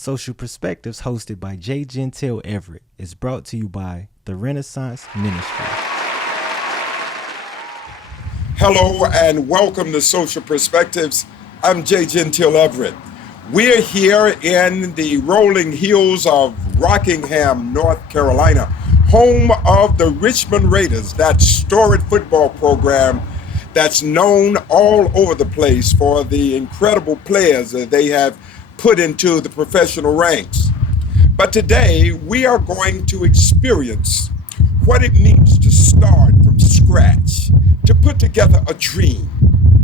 Social Perspectives, hosted by J. Gentile Everett, is brought to you by the Renaissance Ministry. Hello and welcome to Social Perspectives. I'm J. Gentile Everett. We're here in the rolling hills of Rockingham, North Carolina, home of the Richmond Raiders, that storied football program that's known all over the place for the incredible players that they have put into the professional ranks. But today we are going to experience what it means to start from scratch, to put together a dream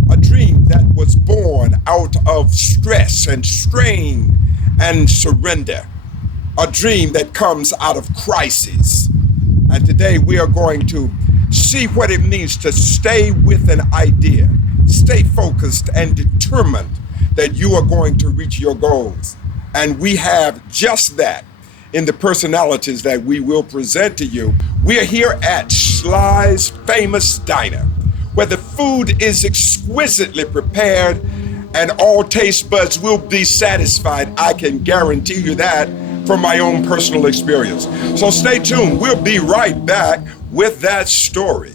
that was born out of stress and strain and surrender, a dream that comes out of crisis. And today we are going to see what it means to stay with an idea, stay focused and determined that you are going to reach your goals. And we have just that in the personalities that we will present to you. We are here at Sly's Famous Diner, where the food is exquisitely prepared and all taste buds will be satisfied. I can guarantee you that from my own personal experience. So stay tuned. We'll be right back with that story.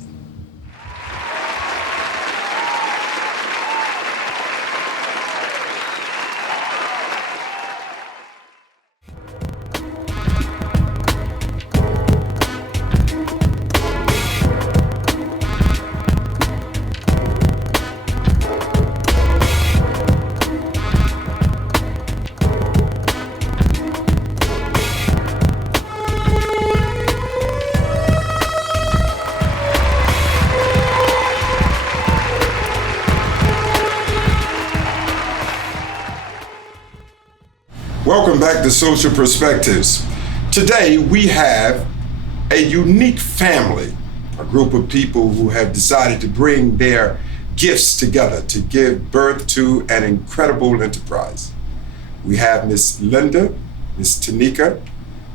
Welcome back to Social Perspectives. Today we have a unique family, a group of people who have decided to bring their gifts together to give birth to an incredible enterprise. We have Miss Linda, Miss Tanika,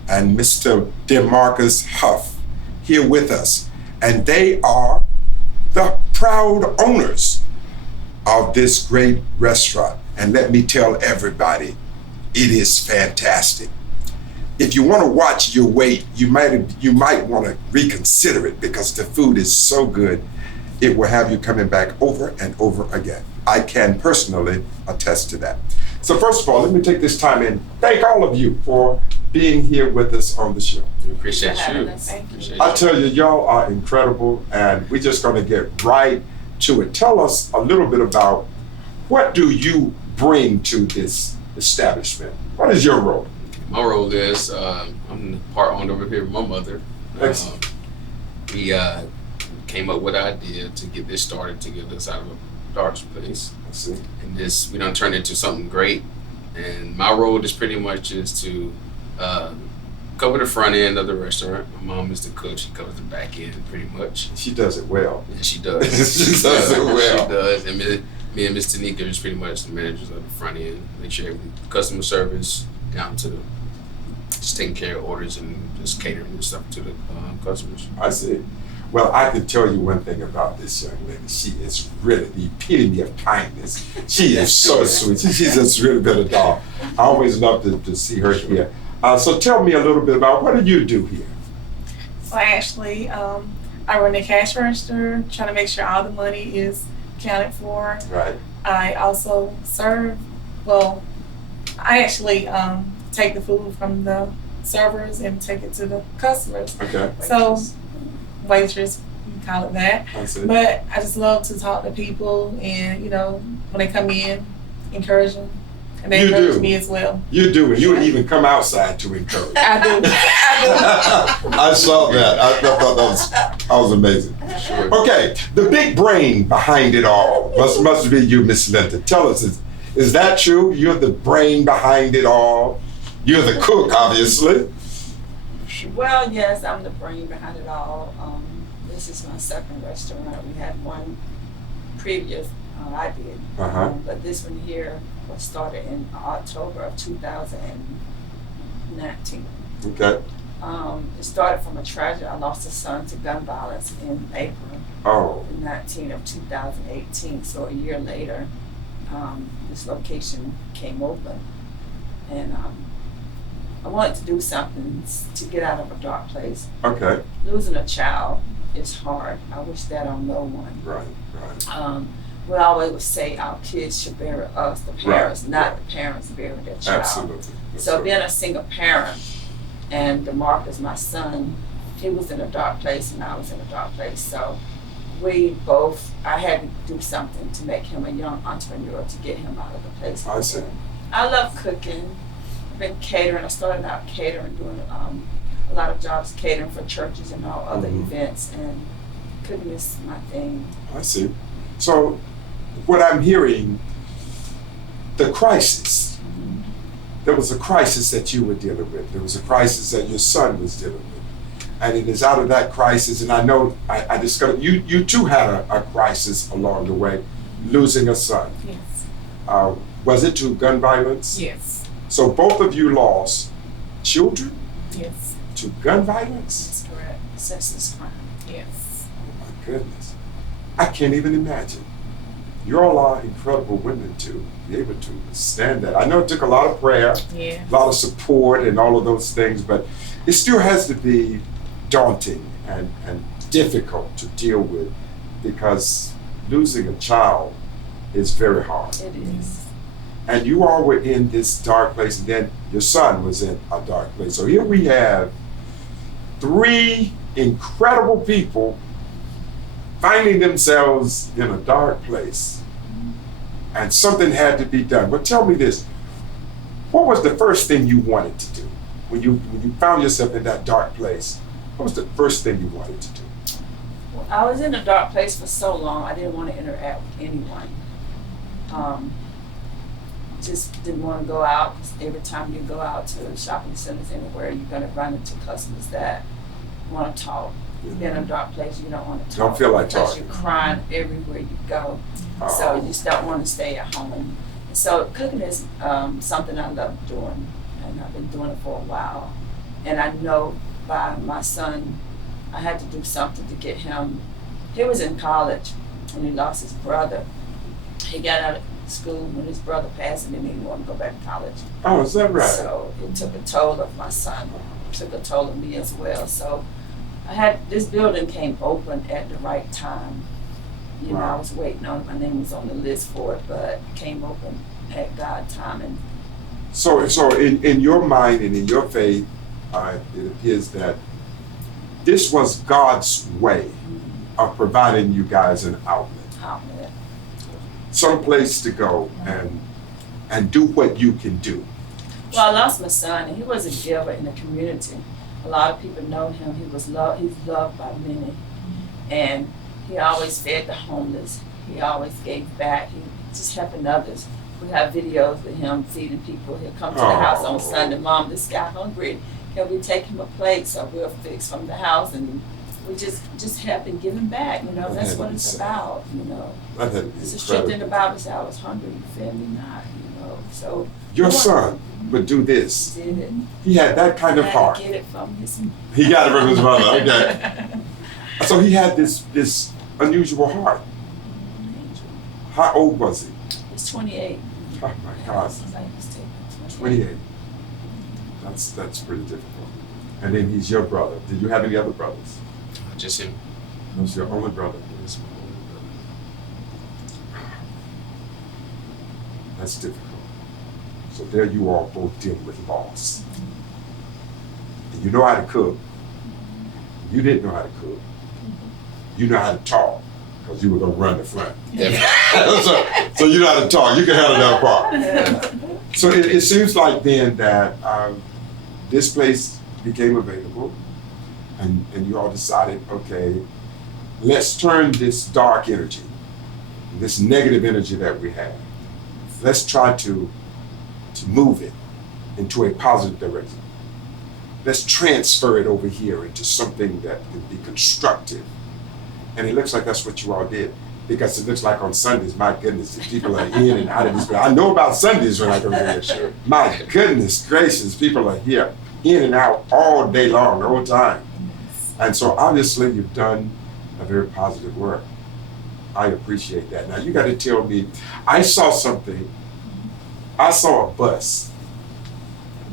and Mr. DeMarcus Huff here with us. And they are the proud owners of this great restaurant. And let me tell everybody, it is fantastic. If you want to watch your weight, you might want to reconsider it because the food is so good, it will have you coming back over and over again. I can personally attest to that. So first of all, let me take this time and thank all of you for being here with us on the show. We appreciate you. I tell you, y'all are incredible, and we're just going to get right to it. Tell us a little bit about what do you bring to this establishment? What is your role? My role is I'm the part owned over here with my mother. We came up with an idea to get this started to get us out of a dark place. I see. And this we done turned into something great. And my role is pretty much is to cover the front end of the restaurant. My mom is the cook. She covers the back end pretty much. She does it well. And she does. She does it well. She does. And me and Miss Tanika is pretty much the managers of the front end. Make sure everything, customer service down to just taking care of orders and just catering and stuff to the customers. I see. Well, I can tell you one thing about this young lady. She is really the epitome of kindness. She is so sweet. She's just really been a doll. I always love to see her here. So tell me a little bit about what do you do here? So actually, I run the cash register, trying to make sure all the money is accounted for. Right. I also serve, I actually take the food from the servers and take it to the customers. Okay. So, waitress, you call it that. I see. But I just love to talk to people and, when they come in, encourage them. And they encourage me as well. You do, and you would even come outside to encourage. I do. I saw that. I thought that was amazing. Sure. Okay, the big brain behind it all must be you, Miss Linda. Tell us, is that true? You're the brain behind it all. You're the cook, obviously. Well, yes, I'm the brain behind it all. This is my second restaurant. We had one previous, I did. But this one here was started in October of 2019. Okay. It started from a tragedy. I lost a son to gun violence in April 19 of 2018. So a year later, this location came open. And I wanted to do something to get out of a dark place. Okay. Losing a child is hard. I wish that on no one. Right. We always would say our kids should bury us, the parents, Right, not right. the parents bury their child. Absolutely. So being a single parent, and DeMarcus, my son, he was in a dark place and I was in a dark place. So I had to do something to make him a young entrepreneur to get him out of the place. I see. I love cooking. I've been catering. I started out catering, doing a lot of jobs catering for churches and all other events, and cooking is my thing. I see. So what I'm hearing, the crisis, there was a crisis that you were dealing with. There was a crisis that your son was dealing with. And it is out of that crisis, and I know I discovered you too had a crisis along the way, losing a son. Yes. Was it to gun violence? Yes. So both of you lost children Yes. to gun violence? That's correct. Senseless crime. Yes. Oh my goodness. I can't even imagine. You all are incredible women to be able to stand that. I know it took a lot of prayer, Yeah. a lot of support and all of those things, but it still has to be daunting and difficult to deal with, because losing a child is very hard. It is. And you all were in this dark place, and then your son was in a dark place. So here we have 3 incredible people finding themselves in a dark place, and something had to be done. But tell me this, what was the first thing you wanted to do when you found yourself in that dark place? What was the first thing you wanted to do? Well, I was in a dark place for so long, I didn't want to interact with anyone. Just didn't want to go out, 'cause every time you go out to shopping centers anywhere, you're going to run into customers that want to talk. You're in a dark place, you don't want to talk. Don't feel like because talking. you're crying everywhere you go. Oh. So you just don't want to stay at home. And so cooking is something I love doing, and I've been doing it for a while. And I know by my son, I had to do something to get him. He was in college when he lost his brother. He got out of school when his brother passed, and then he didn't want to go back to college. Oh, is that right? So it took a toll of my son, took a toll of me as well. So this building came open at the right time. You know, I was waiting on it. My name was on the list for it, but it came open at God's time. And So in your mind and in your faith, it appears that this was God's way of providing you guys an outlet, some place to go and do what you can do. well, I lost my son, and he was a giver in the community. A lot of people know him. He's loved by many, and he always fed the homeless. He always gave back. He just helping others. We have videos with him feeding people. He'll come to the house on Sunday. Mom, this guy hungry. Can we take him a plate? So we'll fix from the house, and we just helping giving back. You know, that's what it's about. You know, That had to be it's the truth in incredible. the Bible. Say, I was hungry, you fed me not. You know, so Your son would do this. did it. He had that kind of I heart. get it from his. He got it from his mother. Okay. So he had this unusual heart. How old was he? He's 28. Oh my God, Since I was taken, 28. That's pretty difficult. And then he's your brother. Did you have any other brothers? Just him. That was your only brother. That's my only brother. That's difficult. So there you are both dealing with loss. And you know how to cook. You didn't know how to cook. You know how to talk, because you were going to run the front. so you know how to talk. You can handle that part. So it seems like then that this place became available, and you all decided, okay, let's turn this dark energy, this negative energy that we have, let's try to move it into a positive direction. Let's transfer it over here into something that can be constructive. And it looks like that's what you all did, because it looks like on Sundays, my goodness, the people are in and out of this place. I know about Sundays when I go here. Sure. My goodness gracious, people are here in and out all day long, the whole time. And so obviously you've done a very positive work. I appreciate that. Now you got to tell me, I saw something. I saw a bus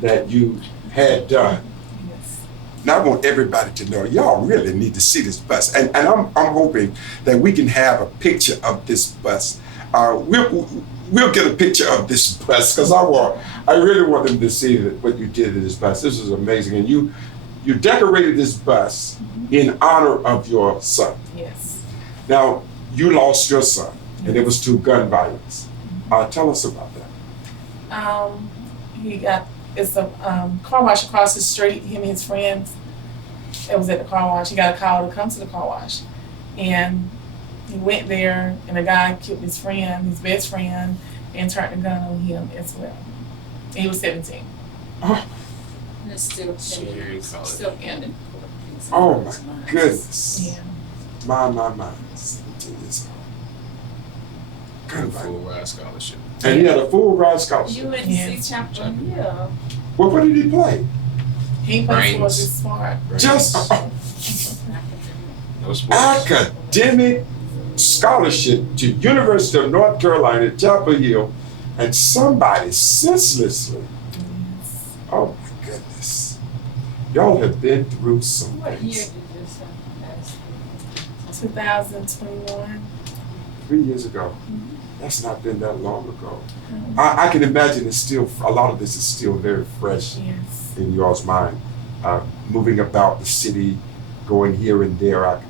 that you had done. Yes. Now I want everybody to know, y'all really need to see this bus. And I'm hoping that we can have a picture of this bus. We'll get a picture of this bus because I really want them to see what you did to this bus. This is amazing. And you decorated this bus in honor of your son. Yes. Now, you lost your son, and it was to gun violence. Tell us about that. It's a car wash across the street. Him and his friends, it was at the car wash. He got a call to come to the car wash. And he went there, and a guy killed his friend, his best friend, and turned the gun on him as well. And he was 17. Oh, And it's still Senior in college. still ending. oh my goodness. Yeah. My. 17 years old. Gun violence. Full ride scholarship. And he had a full ride scholarship. UNC Yes. chapter, yeah. Well, what did he play? He played for Brains. his smart. Just No sports. academic scholarship to University of North Carolina, Chapel Hill, and somebody senselessly. Yes. Oh my goodness. Y'all have been through some What year things. did your son pass? 2021. 3 years ago. That's not been that long ago. I can imagine it's still, a lot of this is still very fresh Yes. in y'all's mind. Moving about the city, going here and there.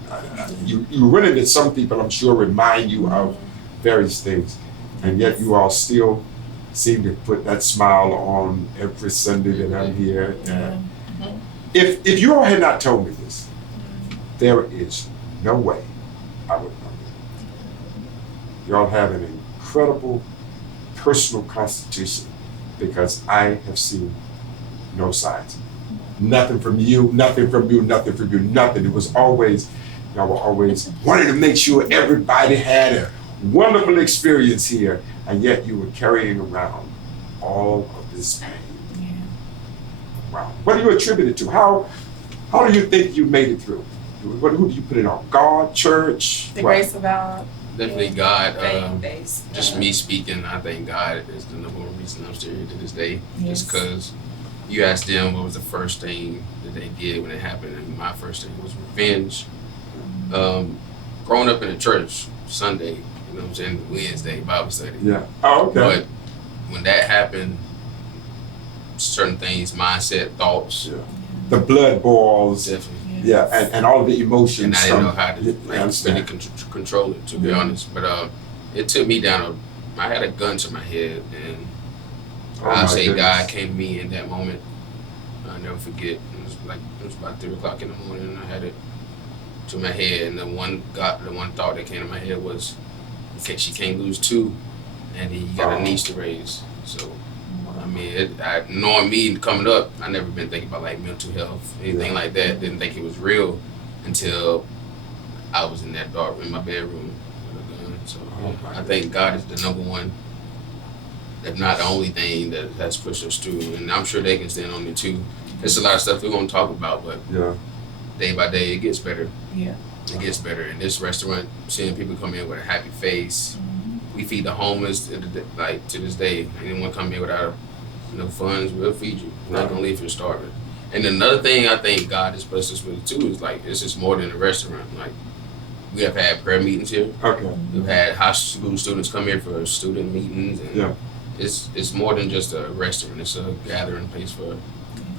You run into some people, I'm sure, remind you of various things. And yet you all still seem to put that smile on every Sunday that I'm here. Yeah. If you all had not told me this, there is no way I would know. Y'all have an incredible personal constitution because I have seen no signs. Nothing from you, nothing from you, nothing from you, nothing. It was always, y'all were always wanting to make sure everybody had a wonderful experience here, and yet you were carrying around all of this pain. Yeah. Wow. What do you attribute it to? How do you think you made it through? Who do you put it on? God, church? The what? grace of God. Definitely God. Faith-based. Just me speaking, I think God is the number one reason I'm still here to this day. Yes. Just because you asked them what was the first thing that they did when it happened, and my first thing was revenge. Growing up in the church, Sunday, you know what I'm saying, Wednesday, Bible study. Yeah. Oh, okay. But when that happened, certain things, mindset, thoughts, Yeah. The blood boils. definitely. Yeah, and all of the emotions. And I didn't know how to Yeah, I really understand. control it, to be honest. But it took me down. I had a gun to my head, and Oh, I my say goodness. God came to me in that moment. I'll never forget. It was about 3:00 in the morning, and I had it to my head. And the one thought that came to my head was, okay, she can't lose two, and then you got a niece to raise. So, I mean, knowing me coming up, I never been thinking about like mental health, anything like that. Didn't think it was real until I was in that dark in my bedroom with a gun. So Oh, my I think God is the number one, if not the only thing that has pushed us through. And I'm sure they can stand on it too. There's a lot of stuff we won't talk about, but Yeah. day by day it gets better. Yeah. It gets better. In this restaurant, seeing people come in with a happy face. We feed the homeless like to this day. Anyone come in without no funds, we'll feed you. We're not gonna leave you starving. And another thing I think God has blessed us with too is like it's just more than a restaurant. Like we have had prayer meetings here. Okay. We've had high school students come here for student meetings, and Yeah. it's more than just a restaurant. It's a gathering place for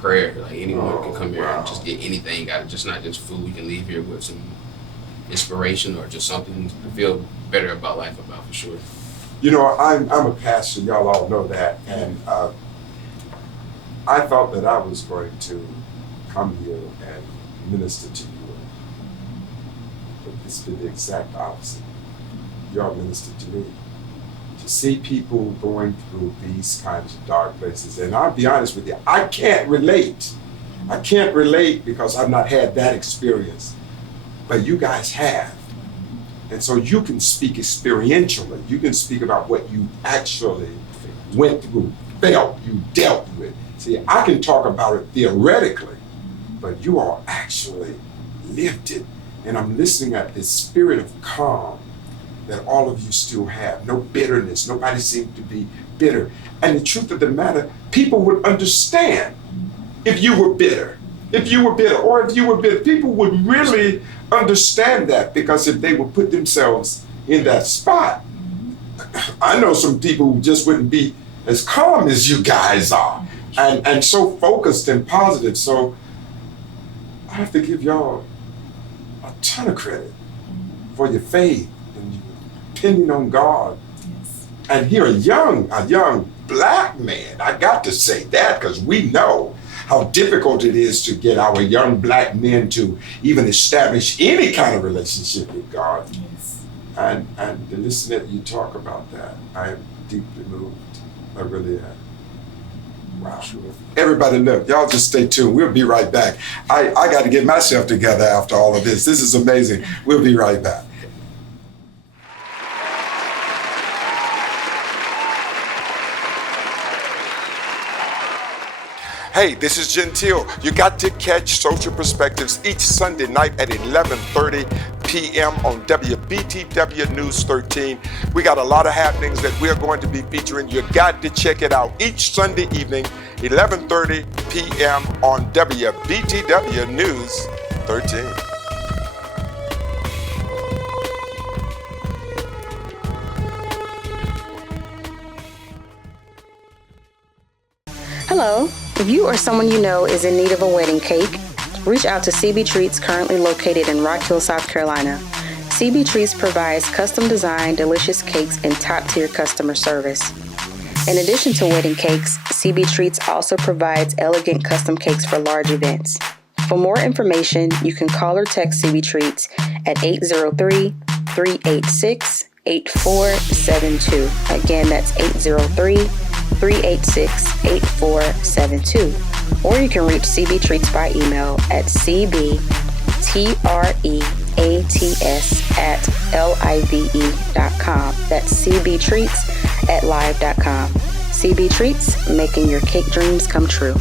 prayer. Like anyone can come here wow. and just get anything. Got it, just not just food. We can leave here with some inspiration or just something to feel better about life about for sure. You know, I'm a pastor. Y'all all know that, and I thought that I was going to come here and minister to you, but it's been the exact opposite. Y'all ministered to me. To see people going through these kinds of dark places, and I'll be honest with you, I can't relate. I can't relate because I've not had that experience, but you guys have. And so you can speak experientially. You can speak about what you actually went through, felt, you dealt with. See, I can talk about it theoretically, but you all actually lived it. And I'm listening at this spirit of calm that all of you still have. No bitterness. Nobody seemed to be bitter. And the truth of the matter, people would understand if you were bitter. If you were bitter, or if you were bitter, people would really understand that, because if they would put themselves in that spot, I know some people who just wouldn't be as calm as you guys are, and so focused and positive. So I have to give y'all a ton of credit for your faith and your depending on God. Yes. And here a young black man, I got to say that, because we know how difficult it is to get our young black men to even establish any kind of relationship with God. Yes. And to listen to you talk about that, I am deeply moved. I really am. Wow. Everybody look, y'all just stay tuned. We'll be right back. I got to get myself together after all of this. This is amazing. We'll be right back. Hey, this is Gentile. You got to catch Social Perspectives each Sunday night at 11:30 p.m. on WBTW News 13. We got a lot of happenings that we're going to be featuring. You got to check it out each Sunday evening, 11:30 p.m. on WBTW News 13. Hello. If you or someone you know is in need of a wedding cake, reach out to CB Treats, currently located in Rock Hill, South Carolina. CB Treats provides custom-designed, delicious cakes and top-tier customer service. In addition to wedding cakes, CB Treats also provides elegant custom cakes for large events. For more information, you can call or text CB Treats at 803-386-8472. Again, that's 803-386-8472. Or you can reach CB Treats by email at cbtreats@live.com. That's cbtreats@live.com. CB Treats, making your cake dreams come true.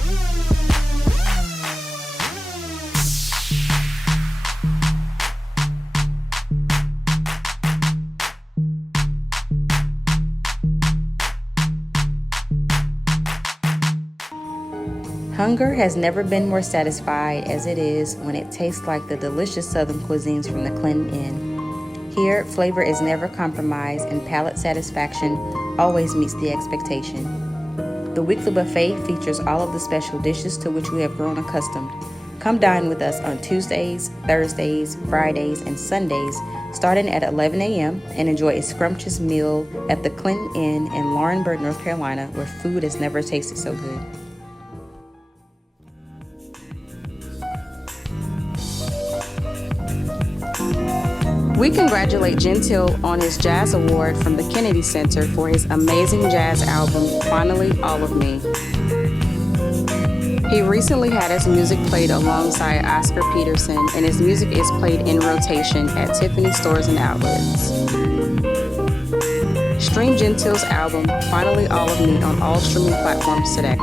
Hunger has never been more satisfied as it is when it tastes like the delicious Southern cuisines from the Clinton Inn. Here, flavor is never compromised and palate satisfaction always meets the expectation. The weekly buffet features all of the special dishes to which we have grown accustomed. Come dine with us on Tuesdays, Thursdays, Fridays, and Sundays starting at 11 a.m. and enjoy a scrumptious meal at the Clinton Inn in Laurinburg, North Carolina, where food has never tasted so good. We congratulate Gentile on his Jazz Award from the Kennedy Center for his amazing jazz album, Finally All of Me. He recently had his music played alongside Oscar Peterson, and his music is played in rotation at Tiffany Stores and Outlets. Stream Gentile's album, Finally All of Me, on all streaming platforms today.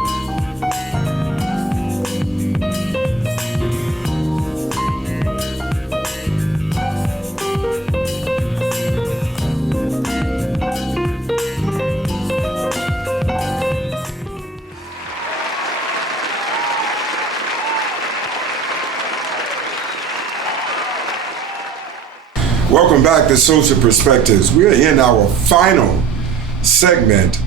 Welcome back to Social Perspectives. We're in our final segment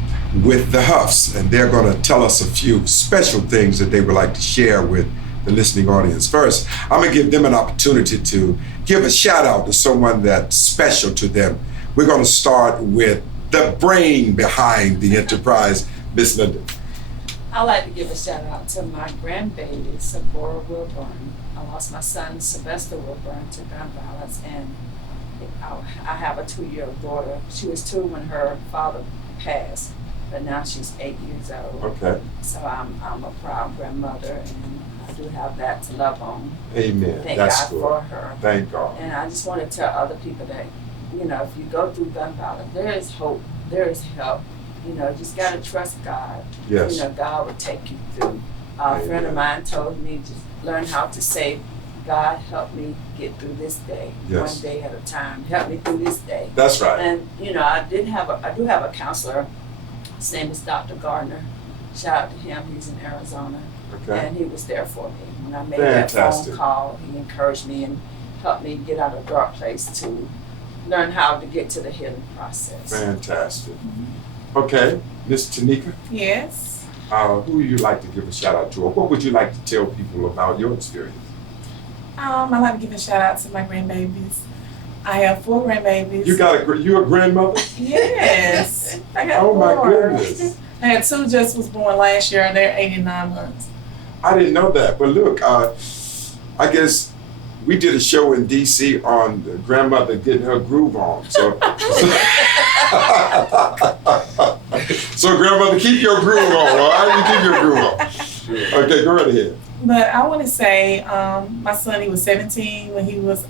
with the Huffs, and they're going to tell us a few special things that they would like to share with the listening audience. First, I'm going to give them an opportunity to give a shout out to someone that's special to them. We're going to start with the brain behind the enterprise, Miss Linda. I'd like to give a shout out to my grandbaby, Sabora Wilburn. I lost my son, Sylvester Wilburn, to gun violence, and I have a 2-year-old daughter. She was 2 when her father passed, but now she's 8 years old. Okay. So I'm a proud grandmother, and I do have that to love on. Amen. Thank That's God good. for her. Thank God. And I just want to tell other people that, you know, if you go through gun violence, there is hope, there is help. You know, you just got to trust God. Yes. You know, God will take you through. A friend of mine told me to learn how to say, God, help me get through this day, Yes. one day at a time. Help me through this day. That's right. And, you know, I do have a counselor. His name is Dr. Gardner. Shout out to him. He's in Arizona. Okay. And he was there for me. When I made that Fantastic. phone call, he encouraged me and helped me get out of a dark place to learn how to get to the healing process. Fantastic. Okay, Miss Tanika, Yes. who would you like to give a shout out to, or what would you like to tell people about your experience? I'd like to give a shout out to my grandbabies. I have 4 grandbabies. You a grandmother? Yes. I got Oh 4. my goodness. I had 2 just was born last year, and they're 8 and 9 months. I didn't know that, but look, I guess we did a show in DC on the grandmother getting her groove on. So, so grandmother, keep your groove on, all right? You keep your groove on. Okay, go right ahead. But I want to say, my son, he was 17 when he was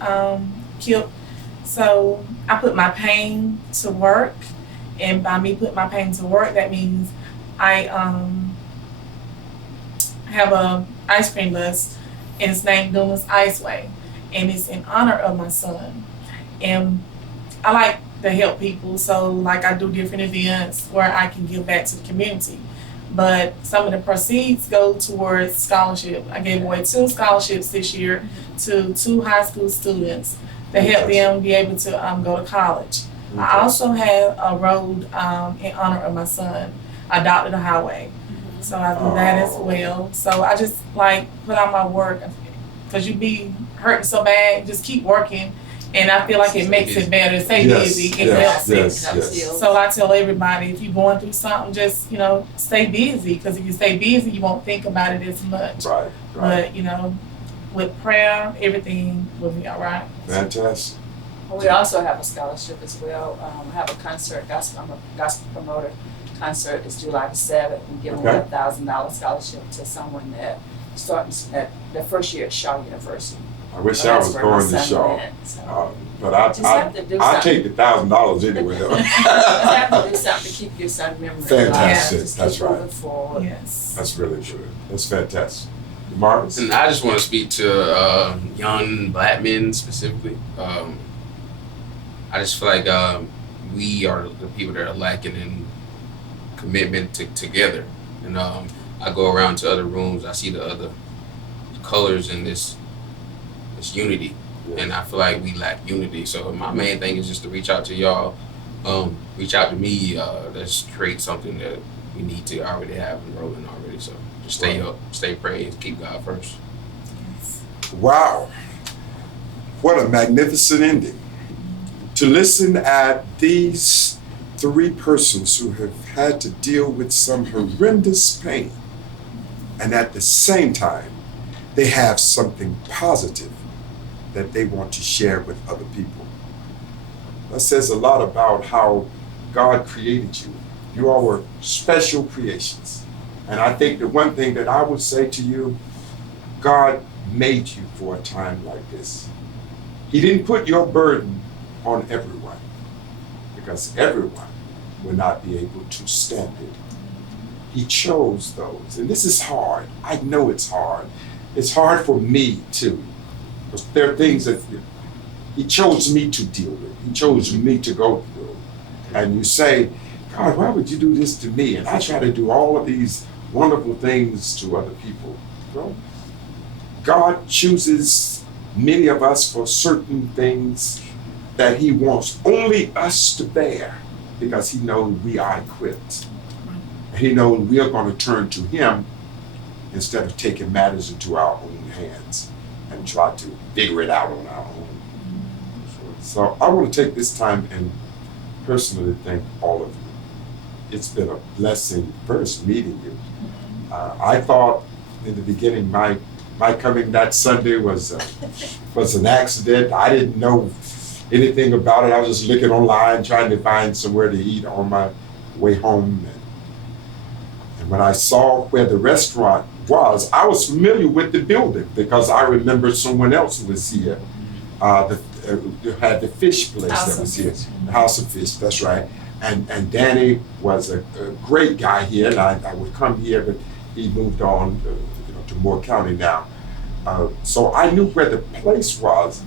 killed. So I put my pain to work, and by me putting my pain to work, that means I have a ice cream bus, and it's named Dumas Iceway, and it's in honor of my son. And I like to help people, so like I do different events where I can give back to the community. But some of the proceeds go towards scholarship. I gave away 2 scholarships this year to 2 high school students to help them be able to go to college. I also have a road in honor of my son. I adopted a highway. So I do that as well. So I just like put out my work, because you be hurting so bad, just keep working. And I feel like it makes it better. Stay busy. It helps it. So I tell everybody, if you're going through something, just, stay busy. Because if you stay busy, you won't think about it as much. Right. But, with prayer, everything will be all right. Fantastic. We also have a scholarship as well. I have a concert, gospel promoter concert. It's July the 7th. We give away a $1,000 scholarship to someone that starts at their first year at Shaw University. I wish I was going to Shaw. But I take the $1,000 anyway. You have to do something to keep your son's memory alive. Fantastic. Just That's keep right. moving forward. Yes. That's really good. That's fantastic. Marcus? And I just want to speak to young black men specifically. I just feel like we are the people that are lacking in commitment together. And I go around to other rooms, I see the other colors in this unity. Yeah. And I feel like we lack unity. So my main thing is just to reach out to y'all, reach out to me, let's create something that we need to already have enrolling already. So just stay up, stay praying, keep God first. Wow. What a magnificent ending. To listen at these 3 persons who have had to deal with some horrendous pain, and at the same time, they have something positive that they want to share with other people. That says a lot about how God created you. You all were special creations. And I think the one thing that I would say to you, God made you for a time like this. He didn't put your burden on everyone, because everyone will not be able to stand it. He chose those, and this is hard. I know it's hard. It's hard for me too. Because there are things that He chose me to deal with. He chose me to go through. And you say, God, why would you do this to me? And I try to do all of these wonderful things to other people. Well, God chooses many of us for certain things that He wants only us to bear, because He knows we are equipped. He knows we are going to turn to Him instead of taking matters into our own hands and try to figure it out on our own. So I want to take this time and personally thank all of you. It's been a blessing first meeting you. I thought in the beginning my coming that Sunday was an accident. I didn't know anything about it. I was just looking online trying to find somewhere to eat on my way home. And when I saw where the restaurant was, I was familiar with the building because I remember someone else who was here. Had the fish place that was here, the House of Fish, that's right. And Danny was a great guy here, and I would come here, but he moved on to Moore County now. So I knew where the place was,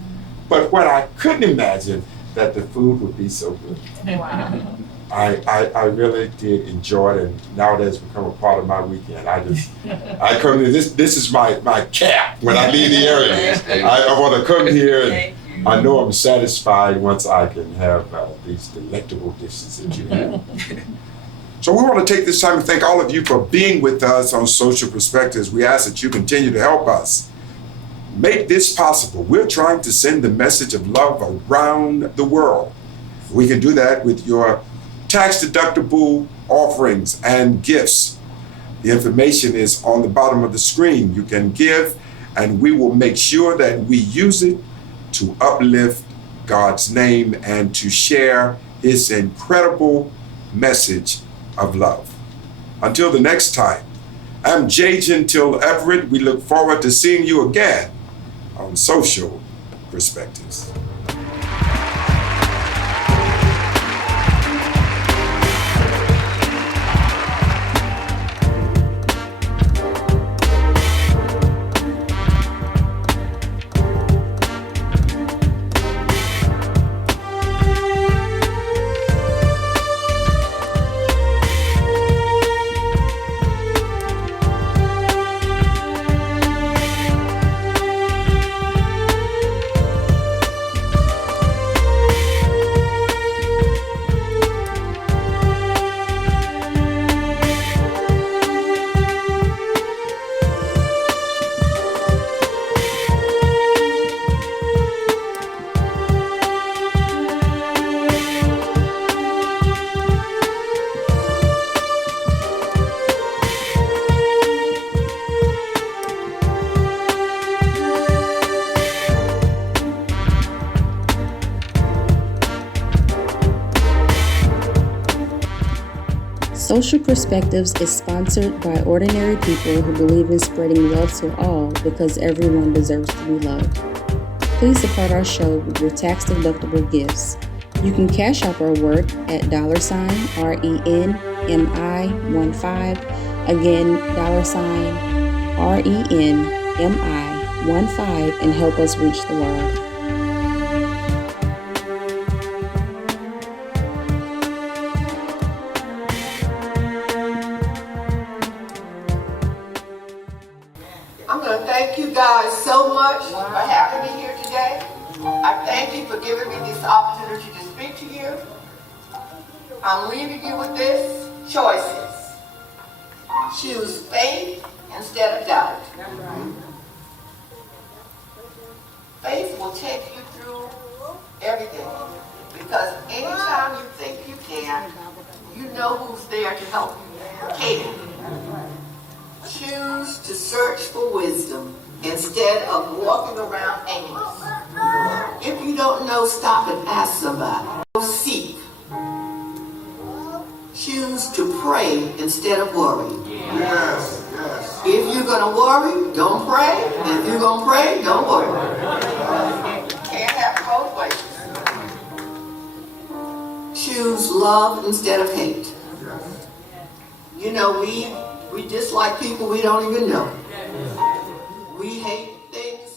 but what I couldn't imagine that the food would be so good. Wow. I really did enjoy it, and now it has become a part of my weekend. I come to this is my cap when I leave the area. I want to come here, and I know I'm satisfied once I can have these delectable dishes that you have. So we want to take this time to thank all of you for being with us on Social Perspectives. We ask that you continue to help us make this possible. We're trying to send the message of love around the world. We can do that with your tax-deductible offerings and gifts. The information is on the bottom of the screen. You can give, and we will make sure that we use it to uplift God's name and to share His incredible message of love. Until the next time, I'm J. Gentile Everett. We look forward to seeing you again on Social Perspectives. Social Perspectives is sponsored by ordinary people who believe in spreading love to all because everyone deserves to be loved. Please support our show with your tax-deductible gifts. You can cash out our work at $RENMI15. Again, $RENMI15 and help us reach the world. I'm going to thank you guys so much for having me here today. I thank you for giving me this opportunity to speak to you. I'm leaving you with this: choices. Choose faith instead of doubt. Faith will take you through everything, because anytime you think you can, you know who's there to help you. Katie. Choose to search for wisdom instead of walking around aimless. If you don't know, stop and ask somebody. Seek. Choose to pray instead of worry. Yes, yes. If you're going to worry, don't pray. If you're going to pray, don't worry. Can't have it both ways. Choose love instead of hate. You know, we dislike people we don't even know. We hate